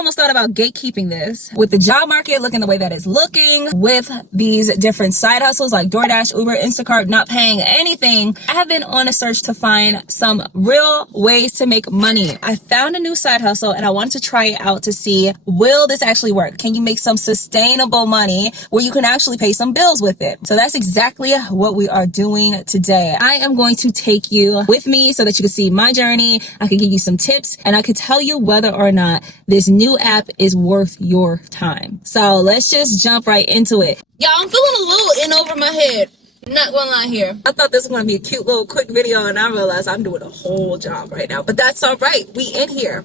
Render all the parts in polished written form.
almost thought about gatekeeping this. With the job market looking the way that it's looking, with these different side hustles like DoorDash, Uber, Instacart not paying anything, I have been on a search to find some real ways to make money. I found a new side hustle and I wanted to try it out to see, will this actually work? Can you make some sustainable money where you can actually pay some bills with it? So that's exactly what we are doing today. I am going to take you with me so that you can see my journey. I can give you some tips and I can tell you whether or not this new app is worth your time. So let's just jump right into it. Y'all, I'm feeling a little in over my head. Not gonna lie here. I thought this was gonna be a cute little quick video and I realized I'm doing a whole job right now, but that's all right. We in here.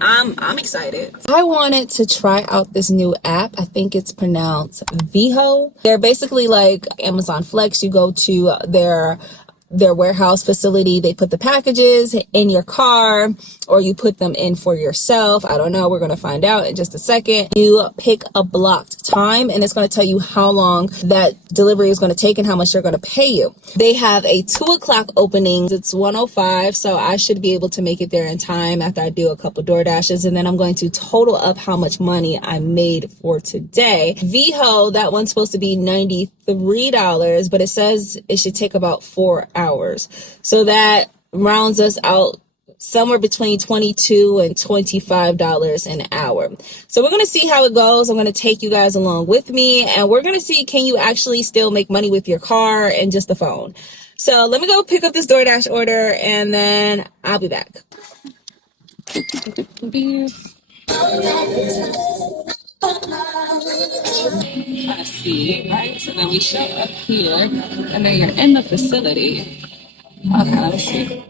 I'm excited. I wanted to try out this new app. I think it's pronounced Viho. They're basically like Amazon Flex. You go to their warehouse facility, they put the packages in your car or you put them in for yourself. I don't know. We're going to find out in just a second. You pick a blocked time and it's going to tell you how long that delivery is going to take and how much they're going to pay you. They have a 2:00 opening. It's 1:05. So I should be able to make it there in time after I do a couple DoorDashes. And then I'm going to total up how much money I made for today. Viho, that one's supposed to be $93, but it says it should take about 4 hours. So that rounds us out somewhere between $22 and $25 an hour. So we're going to see how it goes. I'm going to take you guys along with me and we're going to see, can you actually still make money with your car and just the phone? So let me go pick up this DoorDash order and then I'll be back. I see, right? So then we show up here and then you're in the facility. Okay, let's see.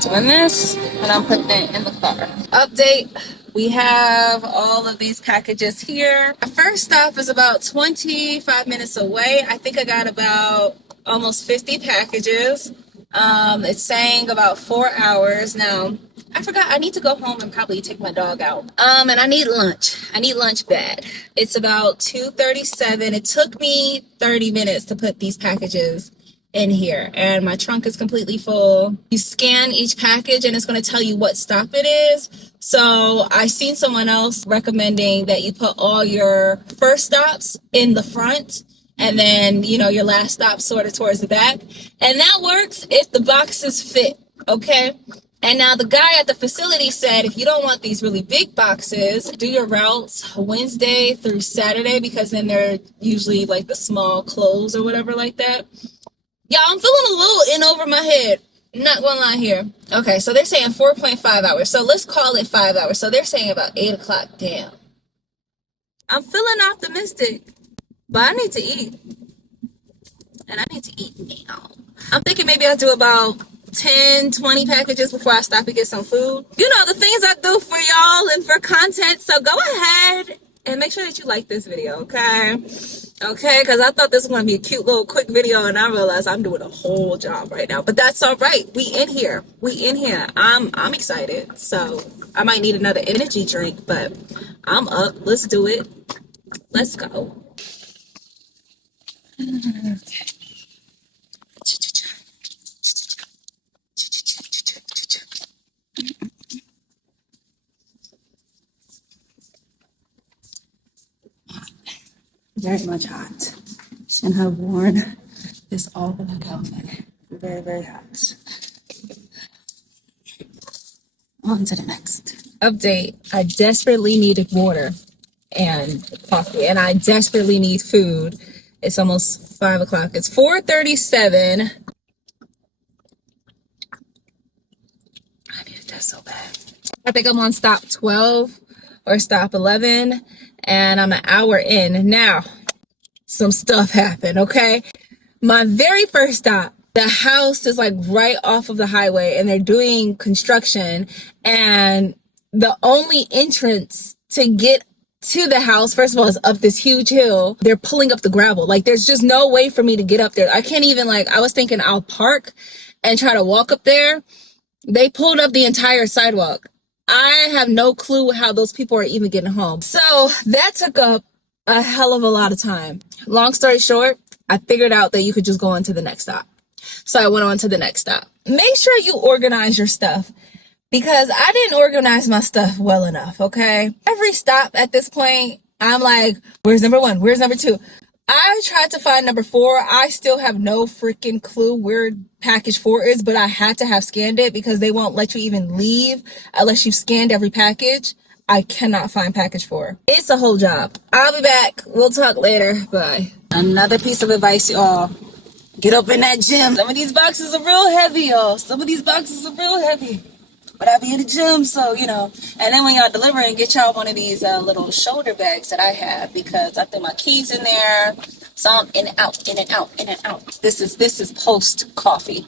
Doing this and I'm putting it in the car. Update. We have all of these packages here. Our first stop is about 25 minutes away. I think I got about almost 50 packages. It's saying about 4 hours. Now, I forgot I need to go home and probably take my dog out. And I need lunch. I need lunch bad. It's about 2:37. It took me 30 minutes to put these packages in here and my trunk is completely full. You scan each package and it's going to tell you what stop it is. So I seen someone else recommending that you put all your first stops in the front and then, you know, your last stop sort of towards the back. And that works if the boxes fit, okay? And now the guy at the facility said, if you don't want these really big boxes, do your routes Wednesday through Saturday because then they're usually like the small clothes or whatever like that. Yeah, I'm feeling a little in over my head. Not gonna lie here. Okay, so they're saying 4.5 hours. So let's call it 5 hours. So they're saying about 8 o'clock. Damn. I'm feeling optimistic, but I need to eat. And I need to eat now. I'm thinking maybe I'll do about 10, 20 packages before I stop and get some food. You know, the things I do for y'all and for content. So go ahead and make sure that you like this video, okay? Okay, because I thought this was going to be a cute little quick video and I realized I'm doing a whole job right now. But that's all right. We in here. I'm excited. So I might need another energy drink, but I'm up. Let's do it. Let's go. Very much hot. And I've worn this all black outfit. Very, very hot. On to the next update. I desperately needed water and coffee, and I desperately need food. It's almost 5 o'clock. It's 4:37. I needed that so bad. I think I'm on stop 12 or stop 11, and I'm an hour in. Now, some stuff happened, okay? My very first stop, the house is like right off of the highway and they're doing construction, and the only entrance to get to the house, first of all, is up this huge hill. They're pulling up the gravel. Like, there's just no way for me to get up there. I can't even, like, I was thinking I'll park and try to walk up there. They pulled up the entire sidewalk. I have no clue how those people are even getting home. So that took up a hell of a lot of time. Long story short, I figured out that you could just go on to the next stop. So I went on to the next stop. Make sure you organize your stuff. because I didn't organize my stuff well enough, okay? Every stop at this point, I'm like, where's number one? Where's number two? I tried to find number four. I still have no freaking clue where package four is, but I had to have scanned it because they won't let you even leave unless you've scanned every package. I cannot find package four. It's a whole job. I'll be back. We'll talk later. Bye. Another piece of advice, y'all. Get up in that gym. Some of these boxes are real heavy, y'all. Some of these boxes are real heavy. But I be in the gym, so, you know. And then when y'all delivering, get y'all one of these little shoulder bags that I have, because I threw my keys in there. So I'm in and out, in and out, in and out. This is post coffee.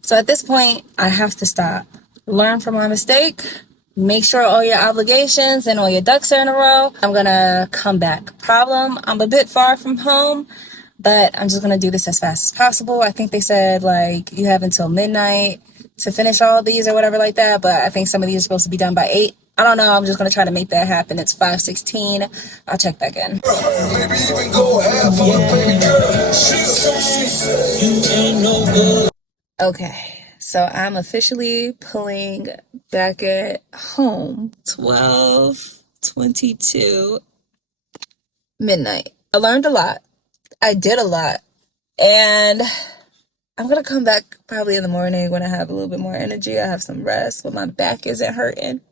So at this point, I have to stop. Learn from my mistake. Make sure all your obligations and all your ducks are in a row. I'm going to come back. Problem, I'm a bit far from home, but I'm just going to do this as fast as possible. I think they said, like, you have until midnight to finish all of these or whatever like that, but I think some of these are supposed to be done by 8. I don't know. I'm just going to try to make that happen. It's 5:16. I'll check back in. Okay, so I'm officially pulling back at home. 12:22 midnight. I learned a lot. I did a lot. And I'm going to come back probably in the morning when I have a little bit more energy. I have some rest when my back isn't hurting.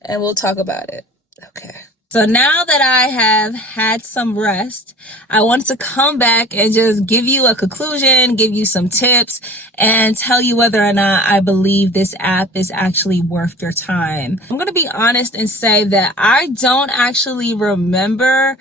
And we'll talk about it. Okay. So now that I have had some rest, I wanted to come back and just give you a conclusion, give you some tips, and tell you whether or not I believe this app is actually worth your time. I'm going to be honest and say that I don't actually remember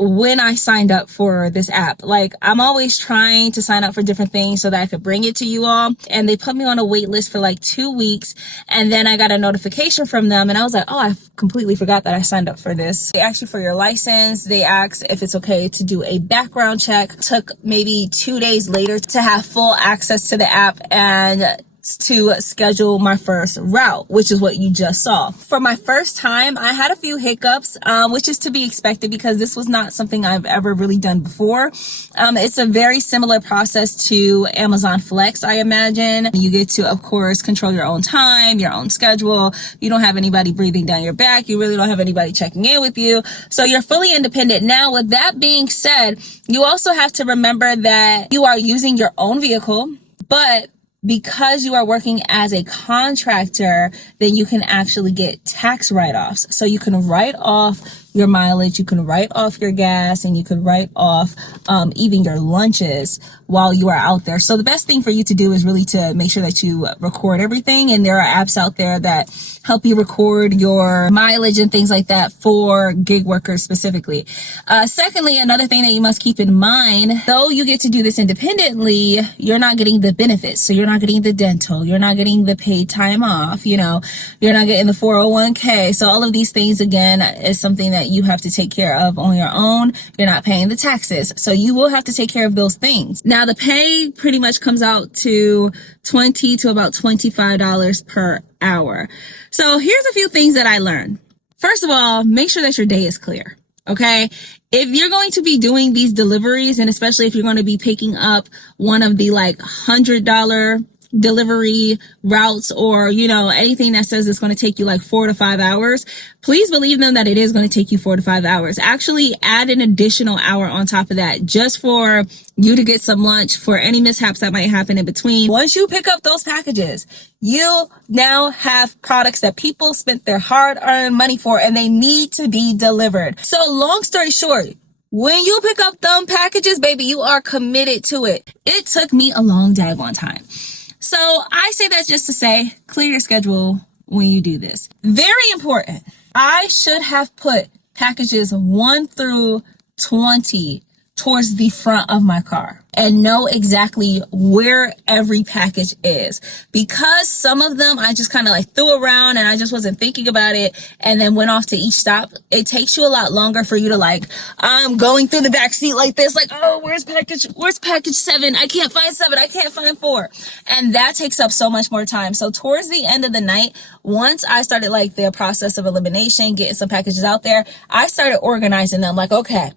when I signed up for this app. Like, I'm always trying to sign up for different things so that I could bring it to you all. And they put me on a wait list for like 2 weeks. And then I got a notification from them and I was like, oh, I completely forgot that I signed up for this. They ask you for your license. They ask if it's okay to do a background check. Took maybe 2 days later to have full access to the app and to schedule my first route, which is what you just saw. For my first time, I had a few hiccups, which is to be expected because this was not something I've ever really done before. It's a very similar process to Amazon Flex, I imagine. You get to, of course, control your own time, your own schedule. You don't have anybody breathing down your back. You really don't have anybody checking in with you. So you're fully independent. Now, with that being said, you also have to remember that you are using your own vehicle, but because you are working as a contractor, then you can actually get tax write-offs. So you can write off your mileage, you can write off your gas, and you can write off even your lunches while you are out there. So the best thing for you to do is really to make sure that you record everything. And there are apps out there that help you record your mileage and things like that for gig workers specifically. Secondly, another thing that you must keep in mind, though you get to do this independently, you're not getting the benefits. So you're not getting the dental, you're not getting the paid time off, you're not getting the 401k. So all of these things, again, is something that you have to take care of on your own. You're not paying the taxes. So you will have to take care of those things. Now, the pay pretty much comes out to $20 to about $25 per hour. So here's a few things that I learned. First of all, make sure that your day is clear. Okay. If you're going to be doing these deliveries, and especially if you're going to be picking up one of the like $100 delivery routes or, anything that says it's going to take you like 4 to 5 hours, please believe them that it is going to take you 4 to 5 hours. Actually add an additional hour on top of that just for you to get some lunch for any mishaps that might happen in between. Once you pick up those packages, you now have products that people spent their hard-earned money for and they need to be delivered. So long story short, when you pick up them packages, baby, you are committed to it. It took me a long day one time. So I say that just to say, clear your schedule when you do this. Very important. I should have put packages 1 through 20 towards the front of my car and know exactly where every package is, because some of them I just kind of like threw around and I just wasn't thinking about it and then went off to each stop. It takes you a lot longer for you to I'm going through the back seat like this, oh, where's package 7? I can't find 7. I can't find 4. And that takes up so much more time. So towards the end of the night, once I started the process of elimination, getting some packages out there, I started organizing them okay,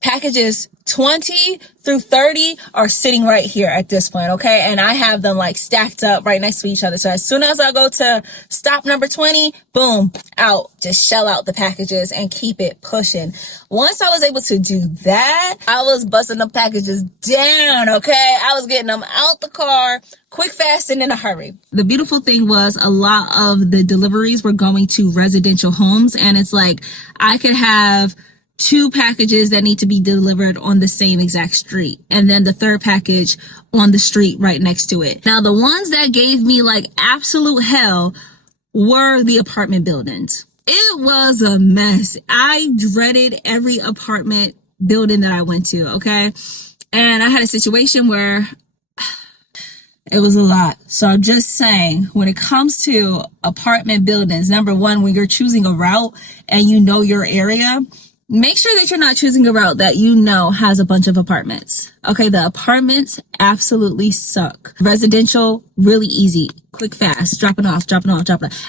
packages 20 through 30 are sitting right here at this point, okay? And I have them like stacked up right next to each other. So as soon as I go to stop number 20, boom, out. Just shell out the packages and keep it pushing. Once I was able to do that, I was busting the packages down, okay? I was getting them out the car quick, fast, and in a hurry. The beautiful thing was a lot of the deliveries were going to residential homes, and it's like I could have 2 packages that need to be delivered on the same exact street, and then the third package on the street right next to it. Now, the ones that gave me like absolute hell were the apartment buildings. It was a mess. I dreaded every apartment building that I went to, okay? And I had a situation where it was a lot. So I'm just saying, when it comes to apartment buildings, number one, when you're choosing a route and you know your area, make sure that you're not choosing a route that you know has a bunch of apartments. Okay, the apartments absolutely suck. Residential, really easy. Quick, fast, dropping off.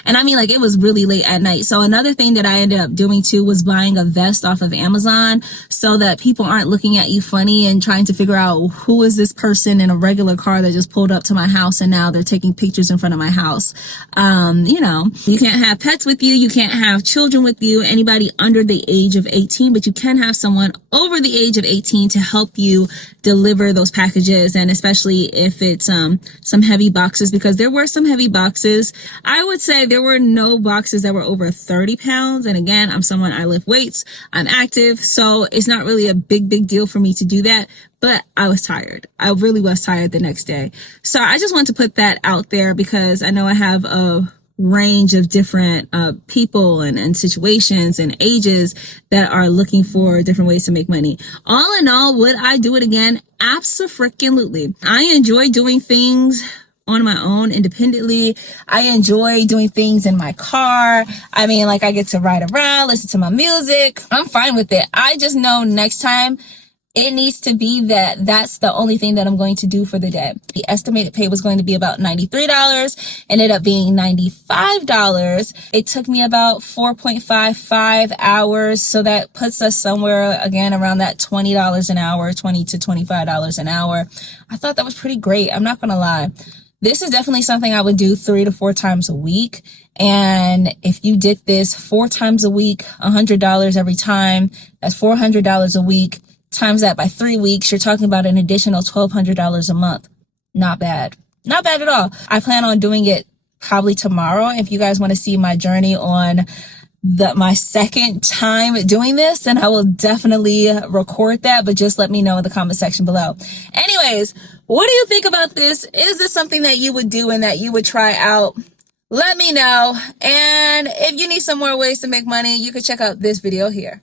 And I mean, like, it was really late at night. So another thing that I ended up doing too was buying a vest off of Amazon so that people aren't looking at you funny and trying to figure out who is this person in a regular car that just pulled up to my house and now they're taking pictures in front of my house. You know, you can't have pets with you. You can't have children with you, anybody under the age of 18, but you can have someone over the age of 18 to help you deliver those packages. And especially if it's some heavy boxes, because there were some heavy boxes. I would say there were no boxes that were over 30 pounds. And again, I lift weights, I'm active. So it's not really a big deal for me to do that. But I was tired. I really was tired the next day. So I just want to put that out there because I know I have a range of different people and situations and ages that are looking for different ways to make money. All in all, would I do it again? Abso-freaking-lutely. I enjoy doing things on my own independently. I enjoy doing things in my car. I mean, like, I get to ride around, listen to my music. I'm fine with it. I just know next time it needs to be that's the only thing that I'm going to do for the day. The estimated pay was going to be about $93, ended up being $95. It took me about 4.55 hours. So that puts us somewhere again around that $20 an hour, $20 to $25 an hour. I thought that was pretty great. I'm not going to lie. This is definitely something I would do 3 to 4 times a week. And if you did this 4 times a week, $100 every time, that's $400 a week. Times that by 3 weeks, you're talking about an additional $1,200 a month. Not bad. Not bad at all. I plan on doing it probably tomorrow. If you guys want to see my journey on my second time doing this, then I will definitely record that, but just let me know in the comment section below. Anyways, what do you think about this? Is this something that you would do and that you would try out? Let me know. And if you need some more ways to make money, you can check out this video here.